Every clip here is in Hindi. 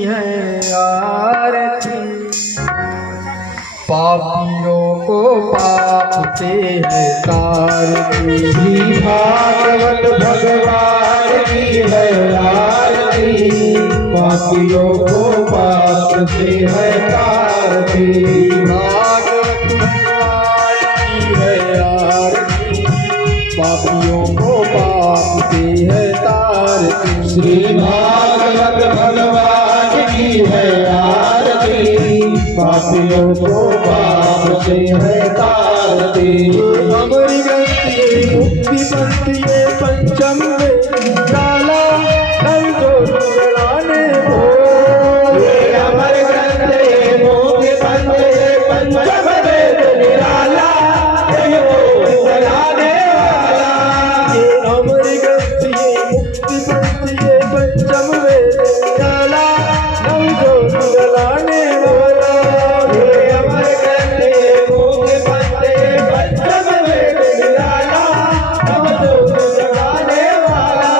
है आरती। पापियों को पाप से है तारती। भागवत भगवान की है आरती। पापियों को पाप से है तारती। भागवत भगवान की है आरती। पापियों को पाप से है तारती। श्री भागवत भगवान की है आरती। पापियों को पाप से है तारती। अमर ग्रंथि मुक्ति पंथी पंचम जाला नल जो जलाने वो। अमर ग्रंथ मुक्ति पंथी पंचम वेद निराला जलाने वाला। अमर ग्रंथि मुक्ति पंथी पंचम वेद जाला नल जो जलाने वाला। अमर ग्रंथ मुक्ति पंथी पंचम वेद निराला जलाने वाला।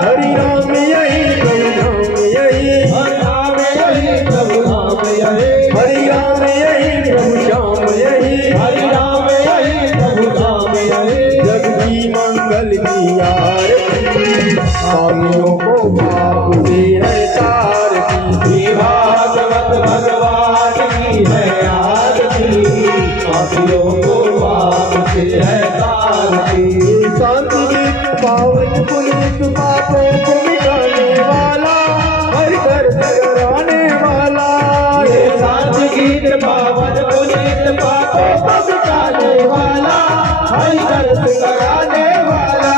हरि राम यही प्रभु धाम यही। हरि राम यही प्रभु धाम यही। हरि राम यही प्रभु श्याम यही। हरि राम यही प्रभु धाम यही। जग की मंगल की आरती। पापियों को पाप से है तारती। श्री भागवत भगवान की है आरती। पापियों को पाप से है तारती। शांति गीत पावन पुनीत पापों को मिटाने वाला हर दर्द कराने वाला। ये शांति गीत पावन पुनीत पापों को मिटाने वाला हरि दर्द कराने वाला।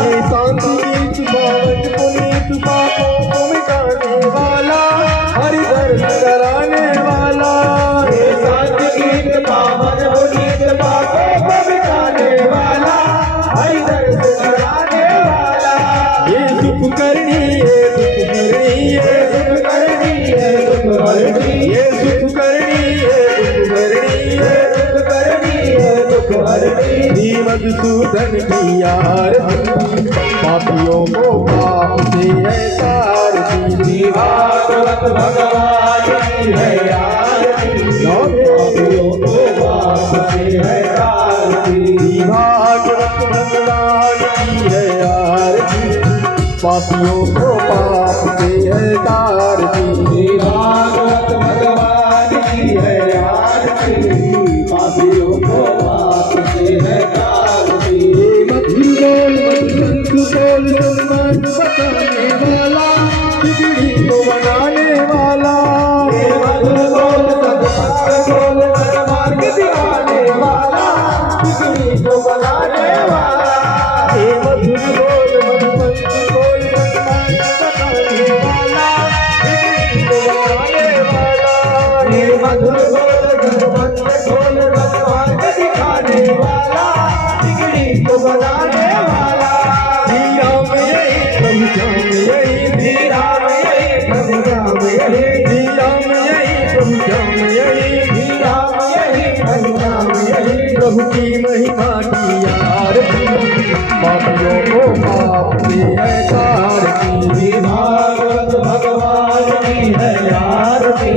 ये शांति गीत पावन पुनीत पापों को मिटाने वाला हर दर्द कराने वाला। ये शांति गीत पावन पुनीत पापों को मिटाने वाला हरि दर्द कराने वाला। ये सुख करनी ये सुख करनी ये सुख करनी ये दुख हरणी। ये सुख करनी ये सुख करनी ये दुख करनी है दुख हरणी। श्री मधुसूदन की आरती। पापियों को पाप से है तारती। श्री भागवत भगवान की है आरती। पापियों को पाप से है तारती। भागवत भगवान की है आरती। पापियों को पाप से है तारती। श्री भागवत भगवान की है आरती। पापियों को पाप से है तारती। मधुर बोल मन बताने वाला बिगड़ी को बनाने वाला। ये मधुर बोल सत्संग बोल मार्ग दिखाने वाला बिगड़ी को बनाने वाला। हे मधुर बोल मधुमंत बोल बताने वाला बिगड़ी को बनाने वाला। ये मधुर बोल मंत्र बोल मार्ग दिखाने वाला बिगड़ी को बनाने वाला। श्री राम यही प्रभु श्याम यही। श्री राम यही प्रभु राम यही। श्री राम यही प्रभु श्याम यही। श्री राम यही प्रभु राम यही। प्रभु की महिमा की आरती। पापियों को पाप से है तारती। श्री भागवत भगवान की है आरती।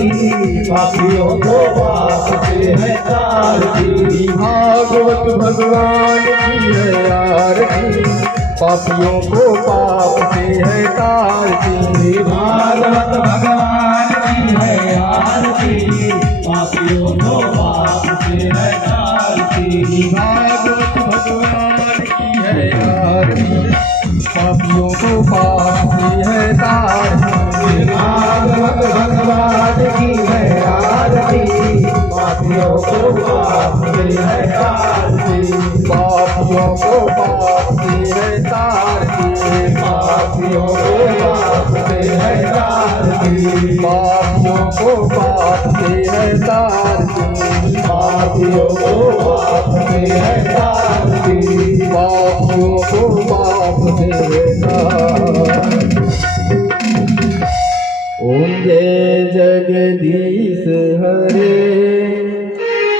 पापियों को पाप से है तारती। भागवत भगवान की है आरती। पापियों को पाप से है तारती। श्री भागवत भगवान की है आरती। पापियों को पाप से है तारती। भागवत भगवान की है आरती। पापियों को पाप से है तारती। भागवत भगवान की है आरती। पापियों को पाप से है तारती। पापियों को पाप से है तारती। पापियों को पाप से है तारती। पापियों को पाप से है तारती। पापियों को पाप से है